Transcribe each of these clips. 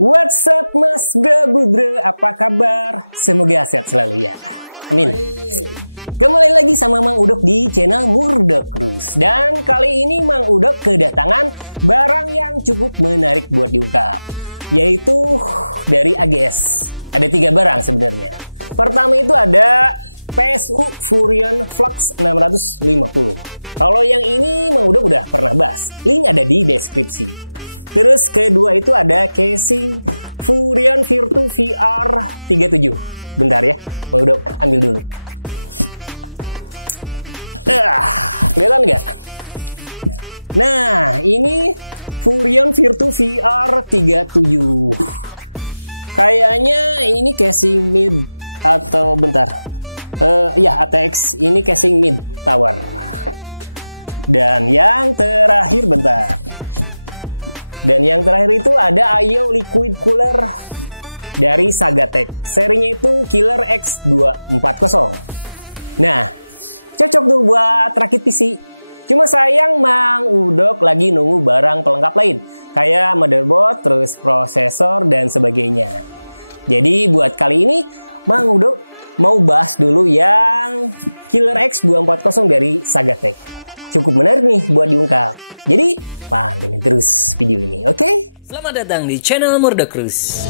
What's up mas bro, apa kabar? Semoga sehat selalu ya, amin. Kembali lagi sama Mang Udok di channel Murdok Cruise. Dan kali ini Mang Udok kedatangan barang yang cukup menarik buat diungkap, yaitu dari AGS. Ada 3 barang sebenarnya. Pertama itu ada PSU Furion Flux 650. Kalau yang ini Mang Udok udah pernah bahas, link ada di deskripsi. Terus kedua itu ada casing Furion Virtu VR 37. Bentar ya, Mang Udok ambil dulu. Kelihatan nggak? Nah, ini Furion Virtu VR 37. Kayaknya ini casing mid atau bentar. Ya, ATX ini casing mid tower. Dan yang terakhir bentar. Dan yang terakhir itu ada IO Liquid Cooler dari Sagatech. Serinya itu Killer X240. Nah, cocok tuh buat rakit PC. Cuma sayang Mang Udok lagi nunggu barang pelengkap lain. Kayak motherboard, terus prosesor, dan sebagainya. Jadi buat kali ini, Mang Udok mau bahas dulu yang Killer X240 dari Sagatech. Cukup menarik nih buat diungkap. Jadi, pantengin terus video ini, oke? Selamat datang di channel Murdok Cruise.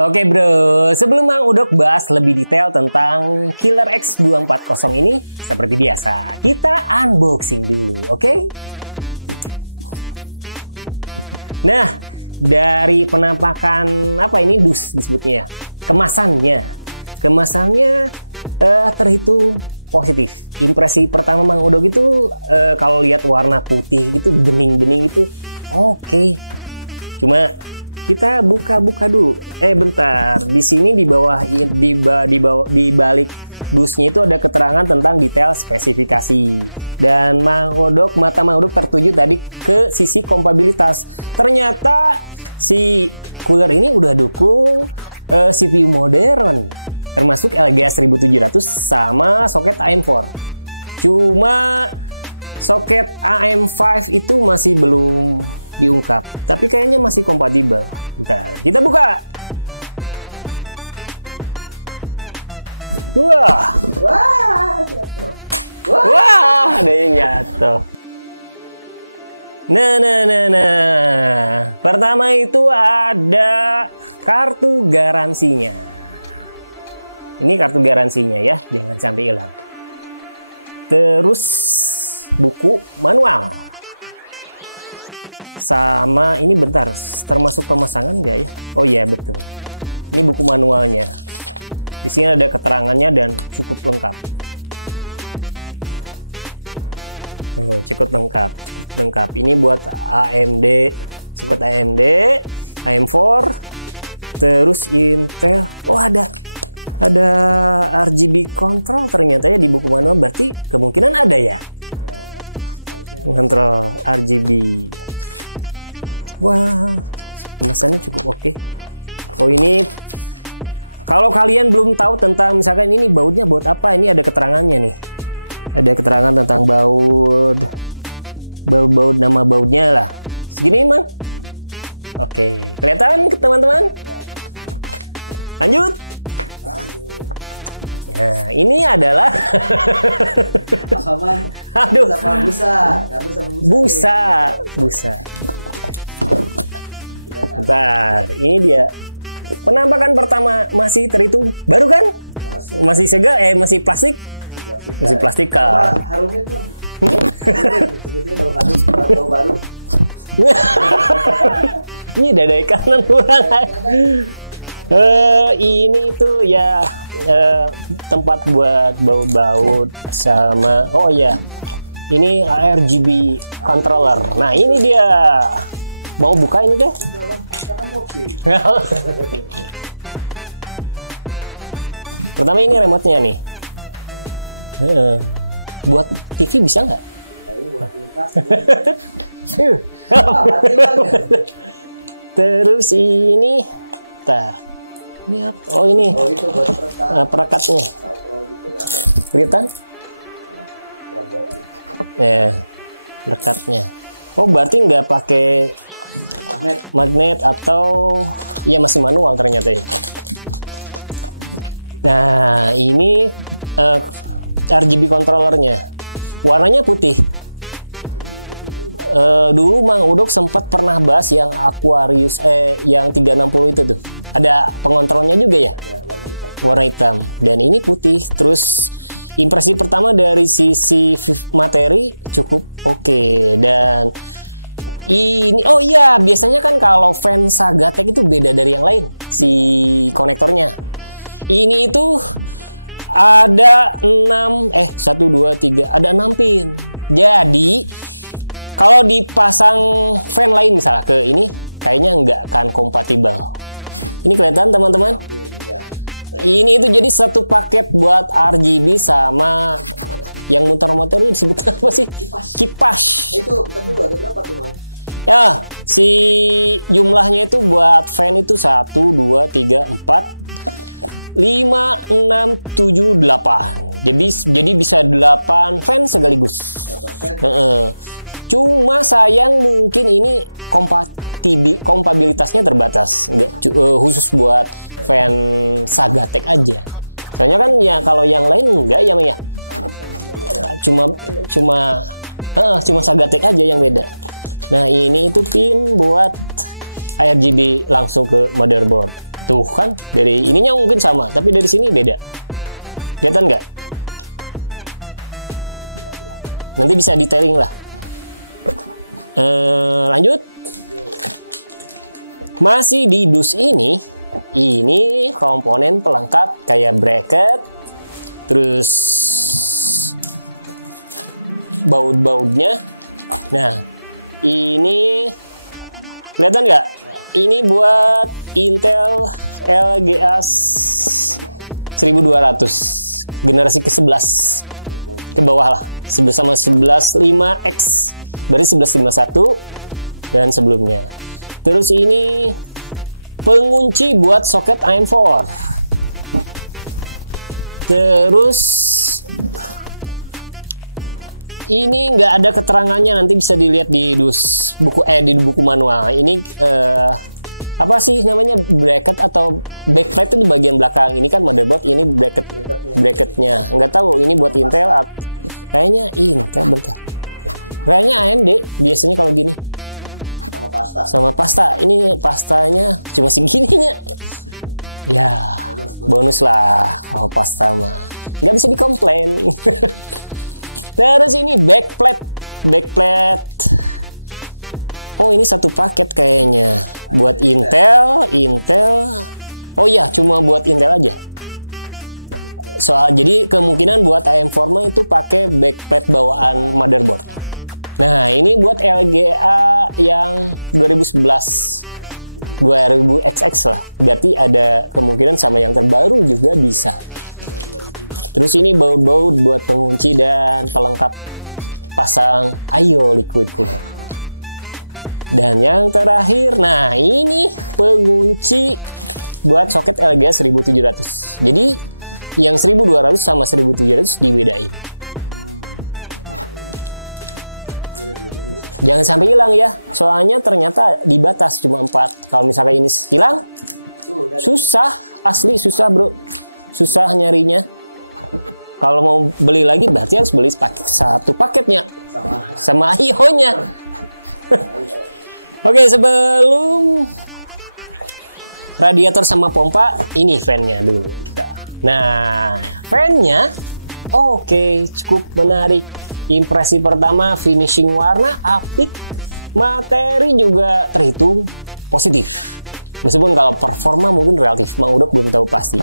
Oke bro, sebelum Mang Udok bahas lebih detail tentang Killer X240 ini, seperti biasa, kita unboxing dulu, oke? Nah, dari penampakan apa ini dus disebutnya ya, kemasannya terhitung positif. Impresi pertama Mang Udok itu kalau lihat warna putih gitu, bening-bening itu oke. Cuma kita buka-buka dulu. Bentar, di sini di bawah di balik dusnya itu ada keterangan tentang detail spesifikasi. Dan mata Mang Udok tertuju tadi ke sisi kompatibilitas. Ternyata si cooler ini udah dukung CPU modern, termasuk LGA 1700 sama soket AM4. Cuma soket AM5 itu masih belum diungkap, tapi kayaknya masih kompatibel. Bentar, kita buka. Wah, ada yang jatuh. Nah. Pertama itu ada kartu garansinya. Ini kartu garansinya ya, jangan sampai hilang. Terus buku manual. Sama ini bentar, termasuk pemasangan nggak ya? Oh iya betul. Ini buku manualnya. Di sini ada keterangannya dan cukup lengkap. Cukup lengkap. Ini buat AMD, soket AMD, AM4, terus Intel. Oh ada RGB control ternyata ya di buku manual. Berarti kemungkinan ada ya kontrol RGB. Wah, kemasannya cukup oke. Oh ini kalau kalian belum tahu tentang misalkan ini bautnya baut apa, ini ada keterangannya nih. Ada keterangan tentang baut nama bautnya lah. Segini Mang. Oke, kelihatan ke teman-teman? Lanjut. Nah, ini adalah aduh, busa. Bentar, ini dia. Penampakan pertama masih terhitung baru kan? Masih segar, masih plastik. Masih plastik kan. Harumnya tuh. Baru. Ini dadai kanan kurang. Ini tuh ya tempat buat baut-baut sama ya. Ini RGB controller. Nah, ini dia. Mau buka ini deh. Pertama ini remote-nya nih. Buat TV bisa nggak? Terus ini, ini apa? Oh ini perekatnya. kelihatan? Ya, lekatnya. Oh, berarti nggak pakai magnet atau ya masih manual ternyata ya. Nah, ini RGB controllernya. Warnanya putih. Dulu Mang Udok sempat pernah bahas yang Aquarius yang 360 itu tuh. Ada pengontrolnya juga ya? Warna hitam. Dan ini putih. Terus impresi pertama dari sisi materi cukup oke. Dan ini, oh iya, biasanya kan kalau fan Sagatek itu beda dari yang lain si konektornya. Ini itu ada 1 2 3 ada 6 pin. Jadi kalau dipasang fan lain misalnya ke ini kayaknya nggak akan kompatibel. Ini kelihatan teman-teman? Ini itu jadi satu paket buat RGB sama yang muter-muter itu disebut apa sih? Kipas. Itu kedua ada berapa tuh, Mang? Ya, si jumlahnya itu buat fan itu 1 2 3 4 5 6 7 8. Jadi bisa 8 fan sekaligus. 8 fan. Cuma sayang mungkin ini kompatibilitasnya terbatas, nggak khusus buat fan Sagatek aja. Soalnya kan ya kalau yang lain enggak ya, ya. Cuma Sagatek aja yang beda. Nah, ini itu pin buat RGB langsung ke motherboard. Tuh kan, dari ininya mungkin sama, tapi dari sini beda. Kelihatan nggak? Nanti bisa detailing lah. Lanjut. Masih di dus ini komponen pelengkap kayak bracket, terus baut-bautnya. Nah, ini kelihatan nggak? Ini buat Intel LGA 1200 generasi ke-11 ke bawah lah, sama 115X, berarti 1151 dan sebelumnya. Terus ini pengunci buat soket AM4. Terus ini nggak ada keterangannya, nanti bisa dilihat di di buku manual. Ini apa sih namanya, bracket atau backplate itu di bagian belakang. Ini kan motherboard, ini bracketnya. Nggak tahu ini buat Intel kayaknya Intel, bentar. Kayaknya AMD biasanya kalau gini. Sama pasta. Ini pastanya cuma segininya. Ya, bonus lah kalau pasta mah. Nggak bisa dikomplain. Terus ini backplate. Oh, ini satu paket kayaknya buat Intel. Oh iya, cuma buat Intel aja. Jadi kemungkinan buat AM4 itu pakai backplate bawaan motherboard. Nah, ini buat LGA yang 2011 2000XX lah. Berarti ada kemungkinan sama yang terbaru juga bisa. Terus ini baut-baut buat pengunci dan pelengkap pasang IO liquid cooler. Dan yang terakhir, nah ini pengunci buat soket LGA 1700. Jadi yang 1200 sama 1700 dibedain. Jangan sampai hilang ya, soalnya ternyata dibatas cuma 4. Kalau misalnya ini hilang, susah, asli susah bro, susah nyarinya. Kalau mau beli lagi berarti harus beli satu paketnya sama IO-nya. Oke, sebelum radiator sama pompa, ini fan-nya dulu kita. Nah, fan-nya oke, cukup menarik. Impresi pertama, finishing warna apik, materi juga terhitung positif. Meskipun kalau performa mungkin relatif, Mang Udok belum tahu pasti.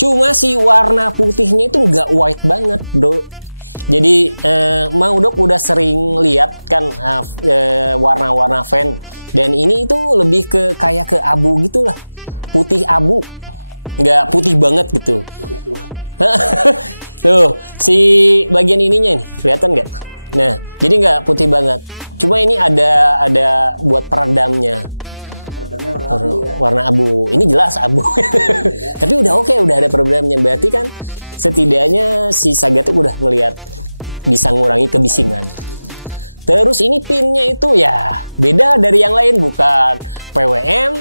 Cuma si warna putihnya itu nggak white banget, bro. Jadi Mang Udok udah sering lihat kan warna-warna fan, dan ini itu lebih ke kayak ke abu gitulah, putih abu, nggak putih banget gitu. Tuh, si bagian ininya nih, kelihatan nggak? Nah, jadi nggak putih banget. Cuma ini ada buat peredamnya. Peredamnya warna abu ya. Warna abu. Ini jelas abu. Tapi udah oke, udah ada peredamnya. Berarti kan setidaknya si Sagatek udah ngelihat bisa ngurangi kebisingan. Terus ini pinnya itu ya beda dari yang lain, bukan PWM,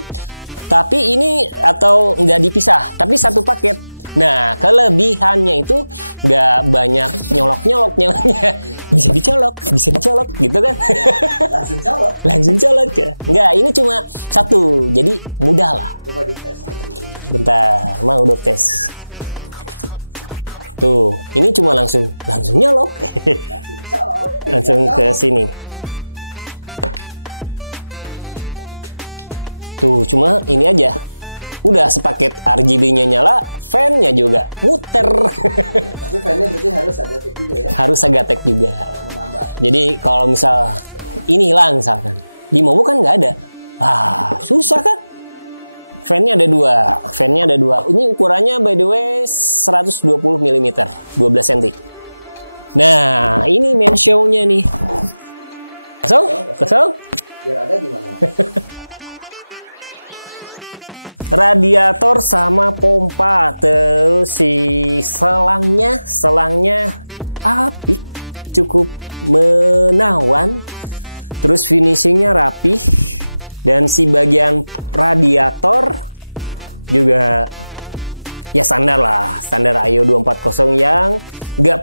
tapi ini atau nggak dipisah, tapi satu paket. Nah, kelebihannya itu nggak banyak nyolok-nyoloknya, bisa dicolok gitu kan? Langsung colok. Langsung colok ya? Nggak, ini cuma satu, jadi mudah lah. Coba dites. Bentar, mau udah tes. Tuh, ini cuma langsung nyolok. Langsung colok. Langsung ke sini. Tuh, cuma ini aja. Udah sepaket RGB-nya nyala, fan-nya juga muter. Ya, tapi fan-nya berarti harus Sagatek juga ya? Harus Sagatek juga. Menambah. Jadi kalau misal ini hilang misalkan, di Momo kan nggak ada. Susah kan? Fan-nya ada dua. Ini ukurannya by the way 120 mm, 12 cm. Nah, ini main show-nya nih. Kosong? Biar ada gimana? Radiator sama pompa, terus si selangnya apik, cukup menawan, terus finishingnya rapih, dan si bagian radiator juga ya standar lah, standar AIO 240 yang nggak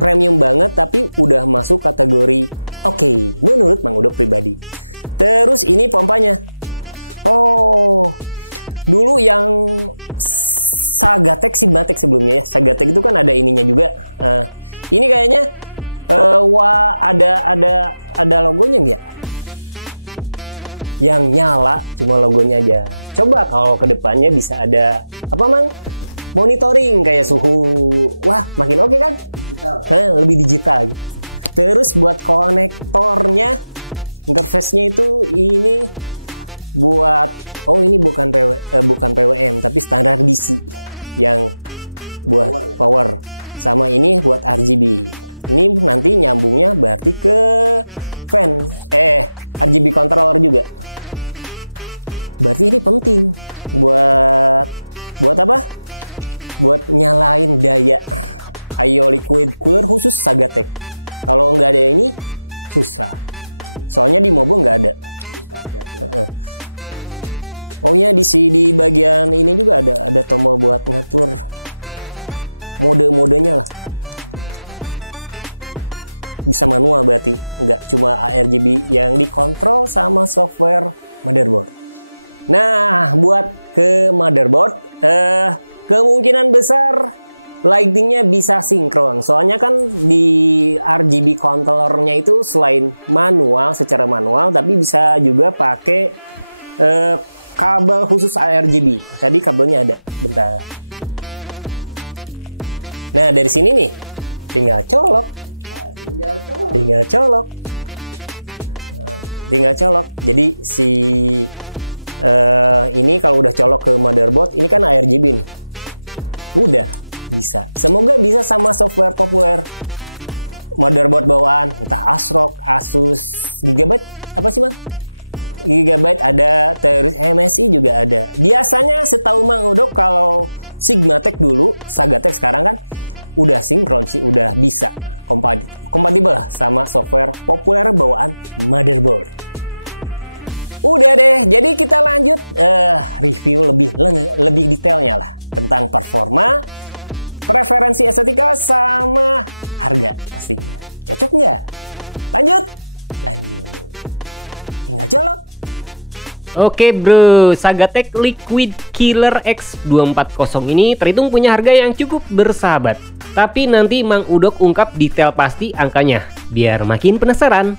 premium banget tapi udah masuk kategori oke, menurut Mang Udok pribadi. Terus ini pompanya, dulu yang Sagatek sebelumnya ya, Sagatek itu kan ada ininya juga. Ini kayaknya ada logonya nggak? Yang nyala cuma logonya aja. Coba kalau kedepannya bisa ada apa Mang? Monitoring kayak suhu. Wah, makin oke kan? Digital. Lebih digital gitu. Terus buat konektornya, interface-nya itu ini buat ini bukan PWM tapi standar DC yang buat power. Sama ini buat RGB. Ini nanti nyambungnya berarti ke fan RGB controller juga. Berarti ini penting buat apa? Buat nyalain daya AIO liquid cooler khusus Sagatek. Kalau nggak ada ini susah. Soalnya di Mobo nggak ada. Di bagian ini juga ada tombol buat ngatur mode-modenya lah. Bisa manual berarti, nggak cuma RGB yang dikontrol sama software motherboard. Nah, buat ke motherboard, kemungkinan besar lightingnya bisa sinkron. Soalnya kan di RGB controllernya itu selain secara manual, tapi bisa juga pakai kabel khusus RGB. Tadi kabelnya ada, bentar. Nah, dari sini nih, tinggal colok. Jadi si ini kalau udah colok ke motherboard, ini kan RGB nih. Udah bisa. Semoga bisa sama software populer motherboard bawaan, entah ASRock, Asus, Gigabyte, apa sih Mang? Gigabyte ada, terus MSI juga ada. Biasanya setahu Mang Udok kalau Sigmatek dulu, Sagatek sekarang kan udah sinkron sih, udah bisa kompatibel lah sama software populer bawaan motherboard. Udah deh, jadi kita lanjut review lebih detailnya lah tentang performa, preferensi estetika sama harga pastinya. Cocok nggak? Lanjut. Tinggal colok. Oke bro, Sagatek Liquid Killer X240 ini terhitung punya harga yang cukup bersahabat. Tapi nanti Mang Udok ungkap detail pasti angkanya, biar makin penasaran.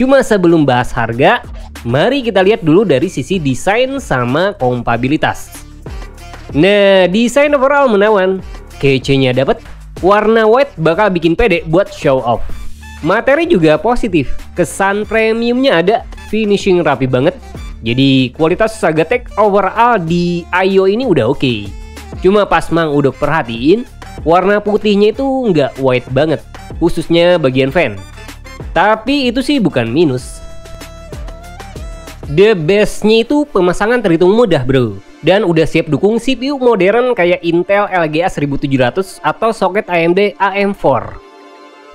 Cuma sebelum bahas harga, mari kita lihat dulu dari sisi desain sama kompabilitas. Nah, desain overall menawan, kece-nya dapet, warna white bakal bikin pede buat show off. Materi juga positif, kesan premiumnya ada, finishing rapi banget. Jadi kualitas Sagatek overall di AIO ini udah oke. Cuma pas Mang Udok perhatiin, warna putihnya itu nggak white banget, khususnya bagian fan. Tapi itu sih bukan minus. The best-nya itu pemasangan terhitung mudah bro, dan udah siap dukung CPU modern kayak Intel LGA 1700 atau soket AMD AM4.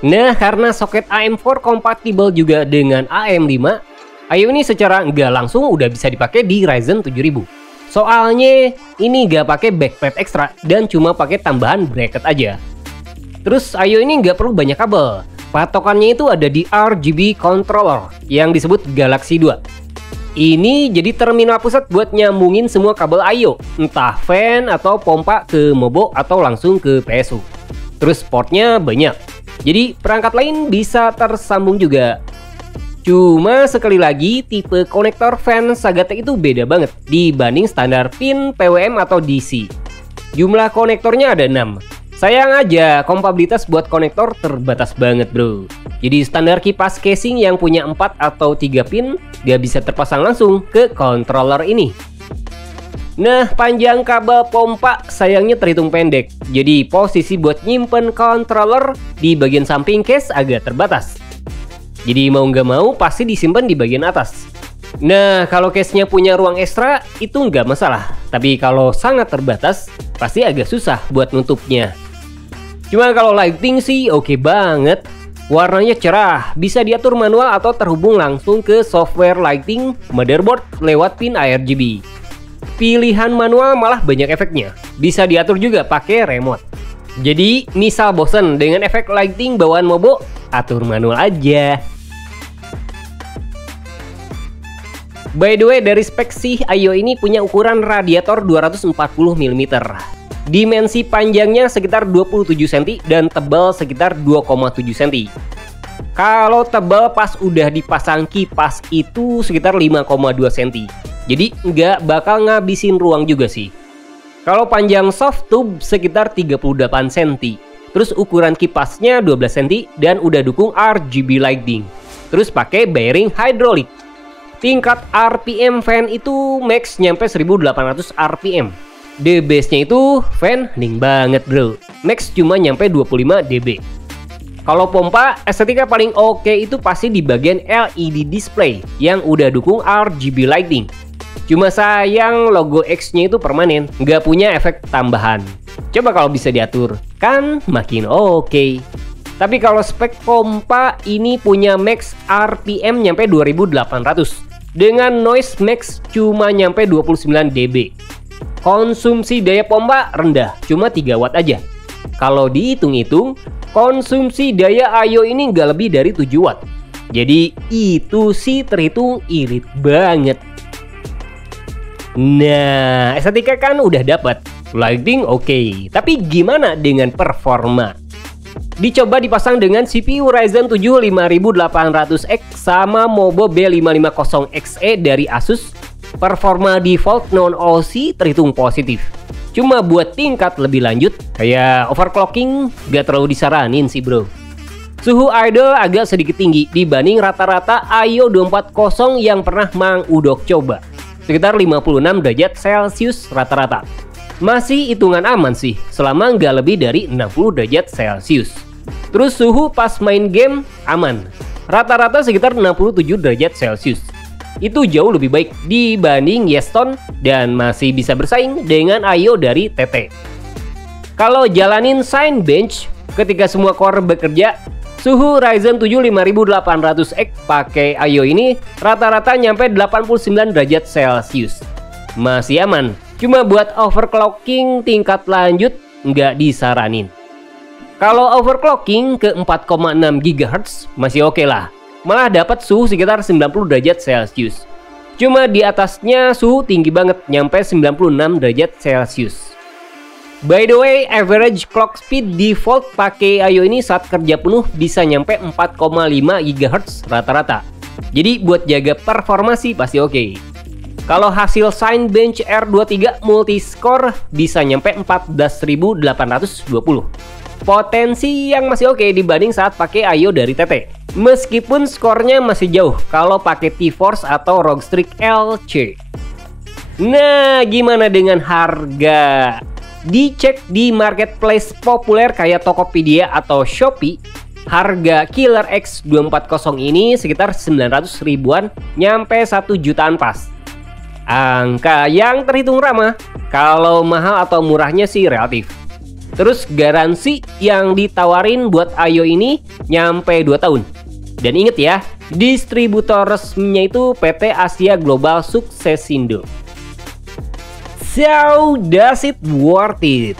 Nah, karena soket AM4 kompatibel juga dengan AM5, Ayo ini secara nggak langsung udah bisa dipakai di Ryzen 7000. Soalnya ini nggak pakai backplate ekstra dan cuma pakai tambahan bracket aja. Terus Ayo ini nggak perlu banyak kabel. Patokannya itu ada di RGB controller yang disebut Galaxy 2. Ini jadi terminal pusat buat nyambungin semua kabel Ayo, entah fan atau pompa ke Mobo atau langsung ke PSU. Terus portnya banyak, jadi perangkat lain bisa tersambung juga. Cuma sekali lagi tipe konektor fan Sagatec itu beda banget dibanding standar pin PWM atau DC. Jumlah konektornya ada 6. Sayang aja kompatibilitas buat konektor terbatas banget bro. Jadi standar kipas casing yang punya 4 atau 3 pin gak bisa terpasang langsung ke controller ini. Nah, panjang kabel pompa sayangnya terhitung pendek. Jadi posisi buat nyimpen controller di bagian samping case agak terbatas. Jadi mau nggak mau pasti disimpan di bagian atas. Nah, kalau case-nya punya ruang ekstra itu nggak masalah. Tapi kalau sangat terbatas pasti agak susah buat nutupnya. Cuma kalau lighting sih oke banget. Warnanya cerah, bisa diatur manual atau terhubung langsung ke software lighting motherboard lewat pin RGB. Pilihan manual malah banyak efeknya, bisa diatur juga pakai remote. Jadi misal bosen dengan efek lighting bawaan Mobo, atur manual aja. By the way, dari spek sih Ayo ini punya ukuran radiator 240 mm. Dimensi panjangnya sekitar 27 cm dan tebal sekitar 2,7 cm. Kalau tebal pas udah dipasang kipas itu sekitar 5,2 cm. Jadi nggak bakal ngabisin ruang juga sih. Kalau panjang soft tube sekitar 38 cm. Terus ukuran kipasnya 12 cm dan udah dukung RGB lighting. Terus pakai bearing hidrolik. Tingkat RPM fan itu max nyampe 1800 RPM. The base-nya itu fan hening banget bro. Max cuma nyampe 25 dB. Kalau pompa, estetika paling oke itu pasti di bagian LED display yang udah dukung RGB lighting. Cuma sayang logo X-nya itu permanen, nggak punya efek tambahan. Coba kalau bisa diatur, kan makin oke. Tapi kalau spek pompa ini punya max RPM nyampe 2800 dengan noise max cuma nyampe 29 dB. Konsumsi daya pompa rendah, cuma 3 watt aja. Kalau dihitung-hitung, konsumsi daya Ayo ini nggak lebih dari 7 watt. Jadi itu sih terhitung irit banget. Nah, estetika kan udah dapat, lighting oke. Tapi gimana dengan performa? Dicoba dipasang dengan CPU Ryzen 7 5800X sama Mobo B550XE dari Asus. Performa default non-OC terhitung positif. Cuma buat tingkat lebih lanjut kayak overclocking gak terlalu disaranin sih bro. Suhu idle agak sedikit tinggi dibanding rata-rata Ayo 240 yang pernah Mang Udok coba. Sekitar 56 derajat Celcius rata-rata. Masih hitungan aman sih selama nggak lebih dari 60 derajat Celcius. Terus suhu pas main game aman. Rata-rata sekitar 67 derajat Celcius. Itu jauh lebih baik dibanding Yeston dan masih bisa bersaing dengan Ayo dari TT. Kalau jalanin Cinebench ketika semua core bekerja, suhu Ryzen 7 5800X pakai Ayo ini rata-rata nyampe 89 derajat Celcius. Masih aman, cuma buat overclocking tingkat lanjut nggak disaranin. Kalau overclocking ke 4,6 GHz masih oke lah. Malah dapat suhu sekitar 90 derajat Celcius. Cuma di atasnya suhu tinggi banget, nyampe 96 derajat Celcius. By the way, average clock speed default pakai Ayo ini saat kerja penuh bisa nyampe 4,5 GHz rata-rata. Jadi buat jaga performa sih pasti oke. Kalau hasil Cinebench R23 multiscore bisa nyampe 14.820. Potensi yang masih oke dibanding saat pakai Ayo dari TT. Meskipun skornya masih jauh kalau pakai T-Force atau ROG Strix LC. Nah, gimana dengan harga? Dicek di marketplace populer kayak Tokopedia atau Shopee, Harga Killer X 240 ini sekitar 900 ribuan nyampe 1 jutaan pas. Angka yang terhitung ramah, kalau mahal atau murahnya sih relatif. Terus garansi yang ditawarin buat Ayo ini nyampe 2 tahun. Dan inget ya, distributor resminya itu PT Asia Global Suksesindo. So, does it worth it?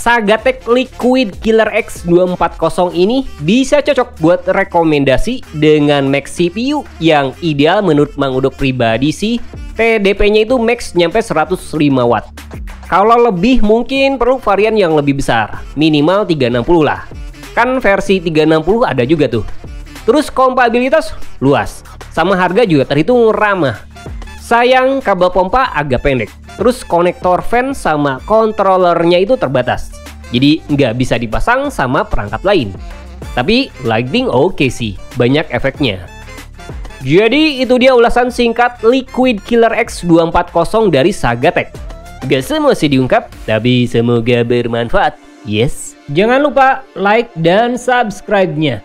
Sagatek Liquid Killer X 240 ini bisa cocok buat rekomendasi dengan max CPU yang ideal menurut Mang Udo pribadi sih. TDP-nya itu max nyampe 105 watt. Kalau lebih mungkin perlu varian yang lebih besar, minimal 360 lah. Kan versi 360 ada juga tuh. Terus kompatibilitas luas, sama harga juga terhitung ramah. Sayang kabel pompa agak pendek. Terus konektor fan sama kontrolernya itu terbatas. Jadi nggak bisa dipasang sama perangkat lain. Tapi lighting oke sih, banyak efeknya. Jadi itu dia ulasan singkat Liquid Killer X 240 dari Sagatek. Gak semua sih diungkap, tapi semoga bermanfaat. Yes. Jangan lupa like dan subscribe-nya.